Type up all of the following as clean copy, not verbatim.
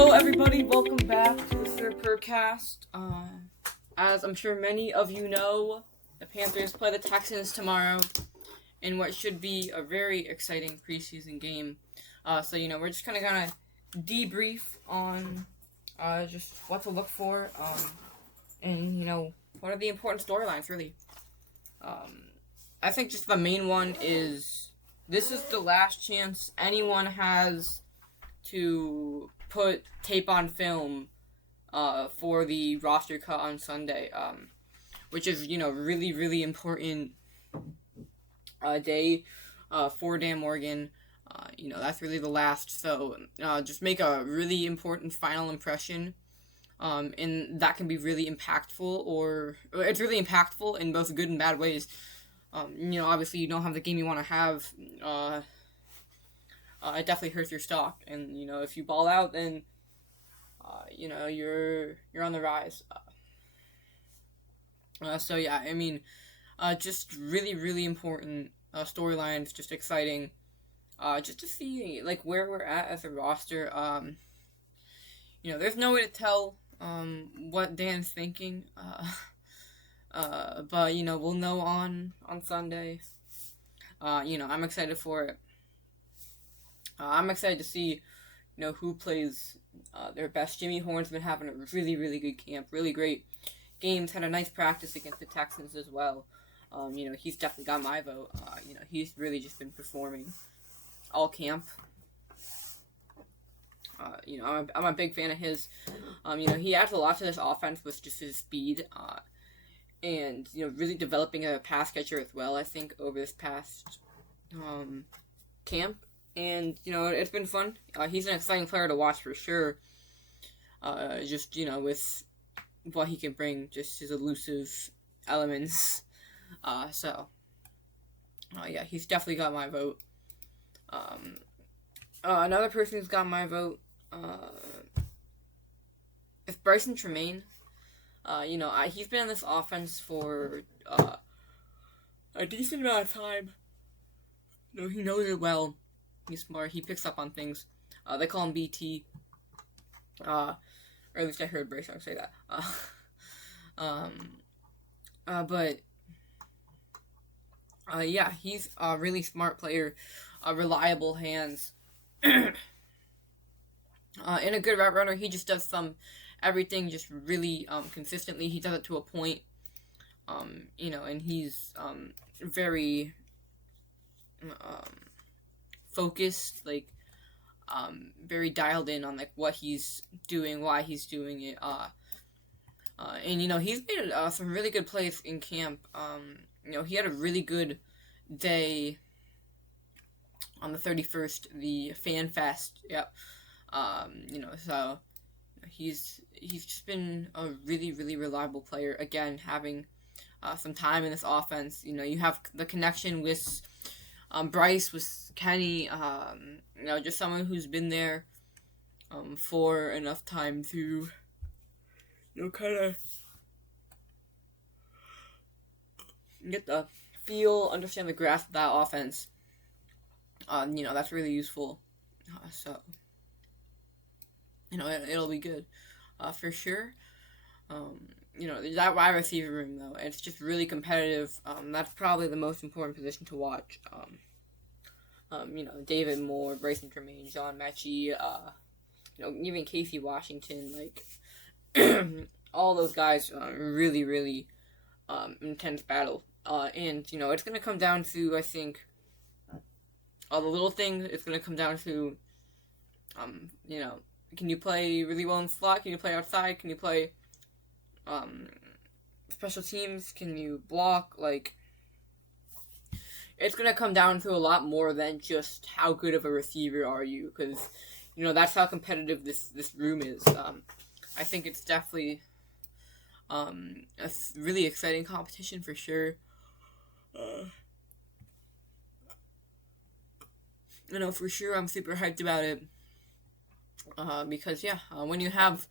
Hello, everybody. Welcome back to the Purrcast. As I'm sure many of you know, the Panthers play the Texans tomorrow in what should be a very exciting preseason game. So we're just kind of gonna debrief on just what to look for, and what are the important storylines really. I think just the main one is this is the last chance anyone has to put tape on film for the roster cut on Sunday, which is, really, really important day for Dan Morgan. That's really the last, so just make a really important final impression, and that can be really impactful, or it's really impactful in both good and bad ways. Obviously you don't have the game you want to have, it definitely hurts your stock, and if you ball out, then you're on the rise. Just really, really important storylines, just exciting, just to see where we're at as a roster. There's no way to tell what Dan's thinking, but we'll know on Sunday. I'm excited for it. I'm excited to see, who plays their best. Jimmy Horn's been having a really, really good camp, really great games. Had a nice practice against the Texans as well. He's definitely got my vote. He's really just been performing all camp. I'm a big fan of his. He adds a lot to this offense with just his speed, and really developing a pass catcher as well. I think over this past camp. And, it's been fun. He's an exciting player to watch for sure. With what he can bring, just his elusive elements. He's definitely got my vote. Another person who's got my vote is Bryson Tremaine. He's been in this offense for a decent amount of time. He knows it well. He's smart. He picks up on things. They call him BT. Or at least I heard Bryson say that. He's a really smart player. Reliable hands. And a good route runner. He just does everything just really consistently. He does it to a point. And he's very focused, very dialed in on what he's doing, why he's doing it, and he's made some really good plays in camp. He had a really good day on the 31st, the Fan Fest. Yep. So he's just been a really, really reliable player. Again, having some time in this offense. You have the connection with Bryce, with Kenny, just someone who's been there for enough time to, kind of get the feel, understand the grasp of that offense. That's really useful. It'll be good, for sure. That wide receiver room, though, it's just really competitive. That's probably the most important position to watch. David Moore, Bryson Tremaine, John Mechie, even Casey Washington, all those guys, really, really intense battle. And it's going to come down to, I think, all the little things. It's going to come down to, can you play really well in the slot? Can you play outside? Can you play special teams? Can you block? It's going to come down to a lot more than just how good of a receiver are you, because, that's how competitive this room is. I think it's definitely a really exciting competition for sure. For sure I'm super hyped about it, because, when you have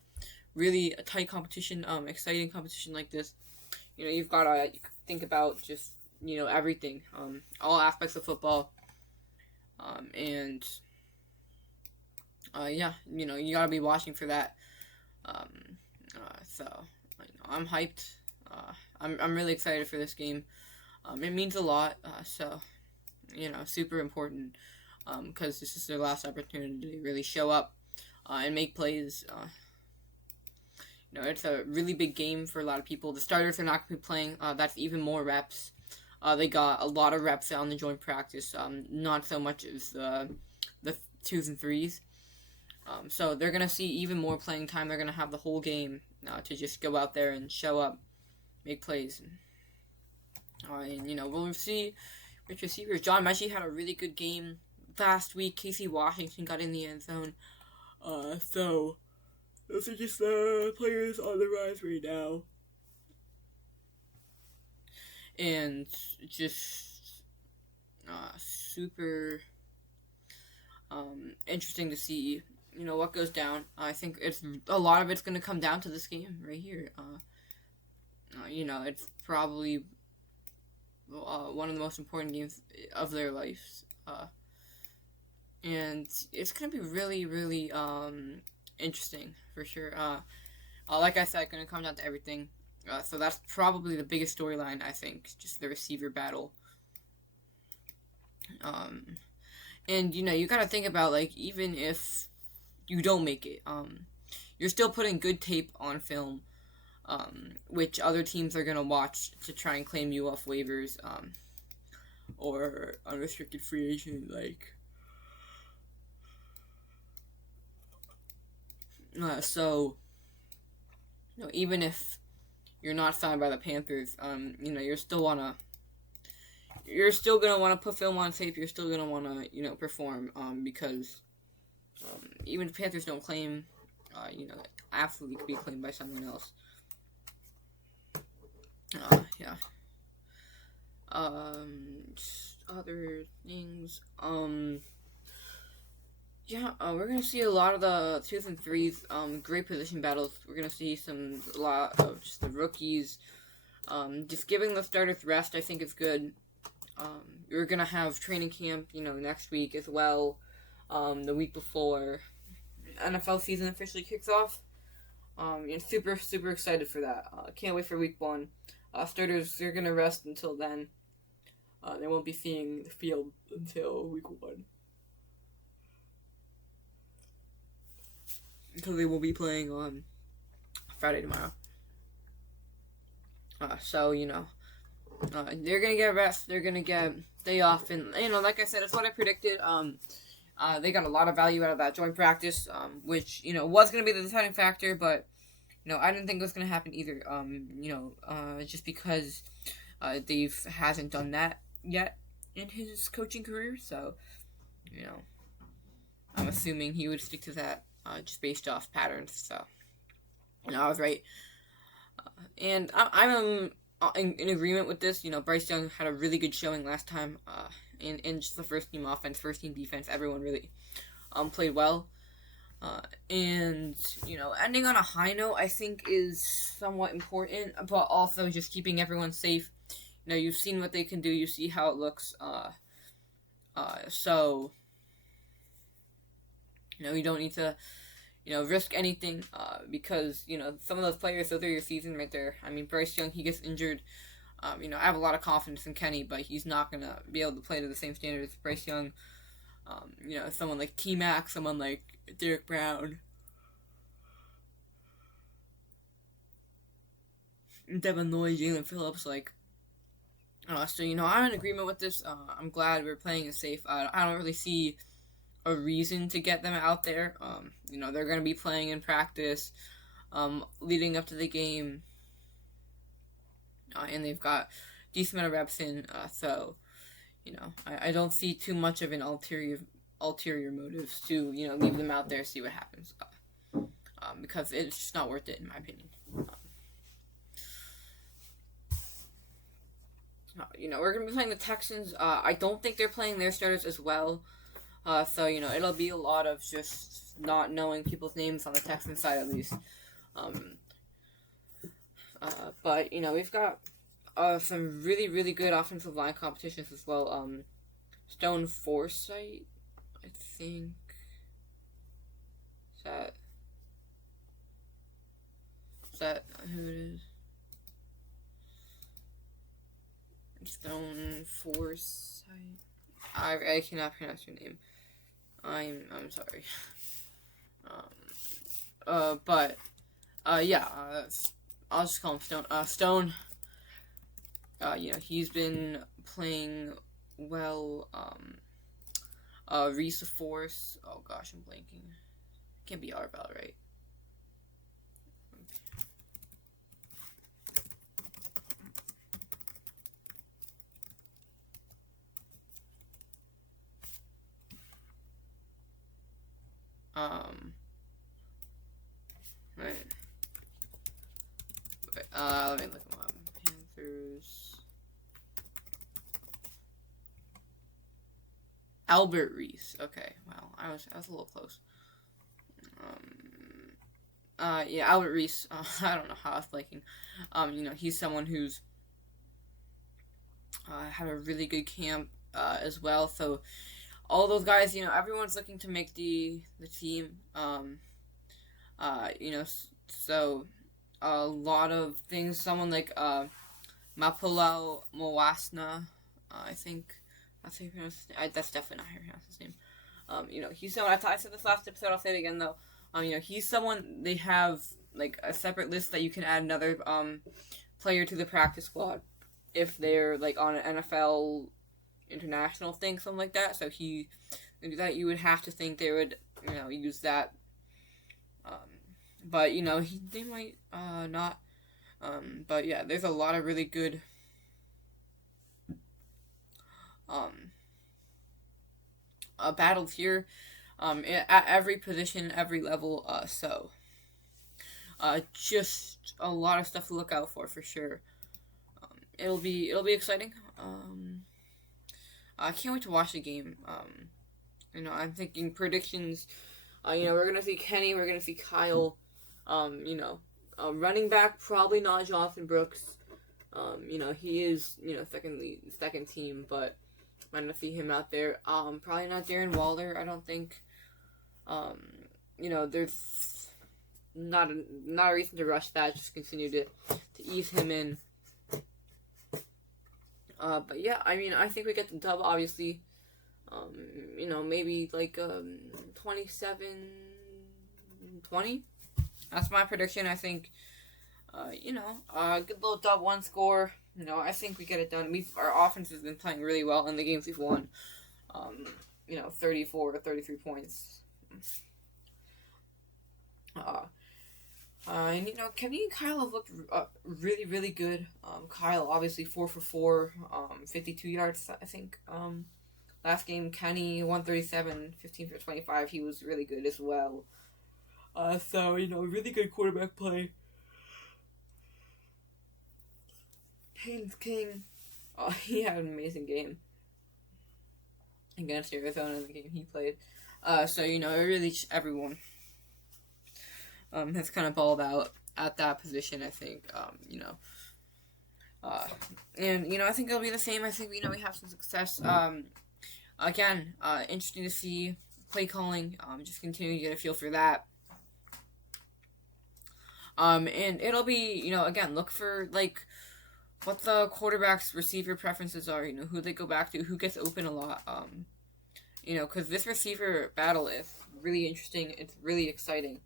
really a tight competition, exciting competition like this, you've got to think about just, everything, all aspects of football, and yeah, you gotta be watching for that. Um, I'm hyped. I'm really excited for this game. It means a lot. Super important. Because this is their last opportunity to really show up and make plays. It's a really big game for a lot of people. The starters are not going to be playing. That's even more reps. They got a lot of reps on the joint practice. Not so much as the twos and threes. So they're going to see even more playing time. They're going to have the whole game to just go out there and show up, make plays. We'll see which receivers. John Mechie had a really good game last week. Casey Washington got in the end zone. So those are just the players on the rise right now. And just super interesting to see, what goes down. I think a lot of it's going to come down to this game right here. It's probably one of the most important games of their lives. And it's going to be really, really interesting for sure. Like I said, going to come down to everything. So that's probably the biggest storyline, I think, just the receiver battle. And you got to think about, like, even if you don't make it, you're still putting good tape on film, which other teams are going to watch to try and claim you off waivers, or unrestricted free agent, like. Even if you're not signed by the Panthers, you're still gonna wanna put film on tape. You're still gonna wanna, perform, because, even if the Panthers don't claim, absolutely could be claimed by someone else. Yeah. Other things, we're gonna see a lot of the twos and threes, great position battles. We're gonna see a lot of just the rookies, just giving the starters rest. I think is good. We're gonna have training camp, next week as well. The week before NFL season officially kicks off. And super, super excited for that. Can't wait for week 1. Starters, they're gonna rest until then. They won't be seeing the field until week 1. Because they will be playing on Friday tomorrow. They're going to get rest. They're going to get day off. And, like I said, it's what I predicted. They got a lot of value out of that joint practice, which, was going to be the deciding factor. But, I didn't think it was going to happen either. Just because Dave hasn't done that yet in his coaching career. So, I'm assuming he would stick to that. Just based off patterns, so I was right, and I'm in agreement with this. Bryce Young had a really good showing last time, in just the first team offense, first team defense. Everyone really played well, and ending on a high note, I think is somewhat important, but also just keeping everyone safe. You've seen what they can do. You see how it looks. So. You don't need to, risk anything, because, some of those players, those are your season right there. I mean, Bryce Young, he gets injured. I have a lot of confidence in Kenny, but he's not going to be able to play to the same standard as Bryce Young. Someone like T-Mac, someone like Derek Brown, Devin Lloyd, Jalen Phillips, I'm in agreement with this. I'm glad we're playing it safe. I don't really see a reason to get them out there. They're going to be playing in practice, leading up to the game, and they've got decent amount of reps in. I don't see too much of an ulterior motives to leave them out there, see what happens, because it's just not worth it in my opinion. We're going to be playing the Texans. I don't think they're playing their starters as well. It'll be a lot of just not knowing people's names on the Texans side at least. But we've got some really, really good offensive line competitions as well. Stone Forsythe, I think. that who it is? Stone Force. I cannot pronounce your name. I'm sorry. But yeah. I'll just call him Stone. Stone. He's been playing well. Reese the Force. Oh gosh, I'm blanking. Can't be Arval, right? Right. Let me look them up. Panthers. Albert Reese. Okay, well, I was a little close. Yeah, Albert Reese. I don't know how I was blanking. He's someone who's had a really good camp as well. So all those guys, everyone's looking to make the team. So a lot of things. Someone like Mapulau Mawasna, I think that's how you pronounce his name. That's definitely not how you pronounce his name. He's someone. I said this last episode. I'll say it again though. He's someone they have like a separate list that you can add another player to the practice squad if they're like on an NFL international thing, something like that. So that you would have to think they would use that. But they might not. But yeah, there's a lot of really good battles here at every position, every level. Just a lot of stuff to look out for sure. It'll be exciting. I can't wait to watch the game. I'm thinking predictions. We're gonna see Kenny. We're gonna see Kyle. Running back probably not Jonathan Brooks. He is second team, but I'm gonna see him out there. Probably not Darren Waller. I don't think. There's not a reason to rush that. Just continue to ease him in. But yeah, I think we get the dub, obviously. Maybe like 27-20. That's my prediction. I think, good little dub, one score. I think we get it done. Our offense has been playing really well in the games we've won. 34 or 33 points. Kenny and Kyle have looked really, really good. Kyle, obviously, 4 for 4, 52 yards, I think. Last game, Kenny, 137, 15 for 25. He was really good as well. Really good quarterback play. Haynes King, he had an amazing game against Arizona in the game he played. Really everyone has kind of balled out at that position, I think. I think it'll be the same. I think, we have some success. Again, interesting to see play calling. Just continue to get a feel for that. And it'll be, again, look for, what the quarterback's receiver preferences are, who they go back to, who gets open a lot. Because this receiver battle is really interesting. It's really exciting.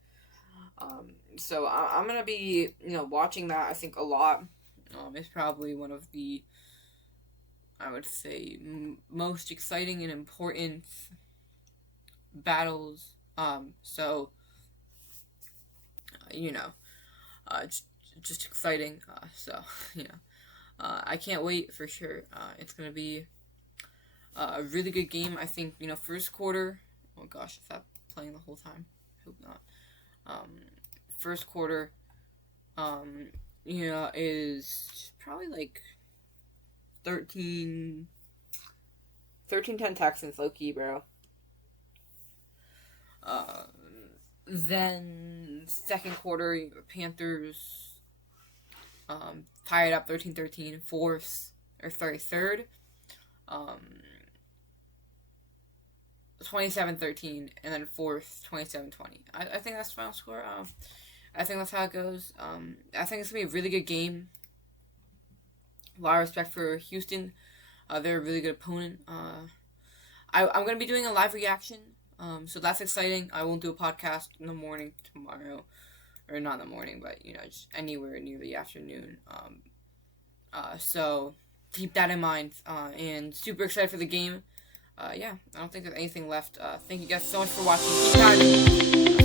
So I'm going to be, watching that, I think, a lot. It's probably one of the, I would say, most exciting and important battles. It's just exciting. I can't wait for sure. It's going to be a really good game. I think, first quarter, oh gosh, is that playing the whole time? Hope not. First quarter, is probably 13-10 Texans, low-key, bro. Then second quarter, Panthers tie it up 13-13, third. 27-13, and then fourth, 27-20. I think that's the final score. I think that's how it goes. I think it's gonna be a really good game. A lot of respect for Houston. They're a really good opponent. I'm gonna be doing a live reaction. So that's exciting. I won't do a podcast in the morning tomorrow, or not in the morning, but just anywhere near the afternoon. So keep that in mind. And super excited for the game. Yeah, I don't think there's anything left. Thank you guys so much for watching. Keep diving.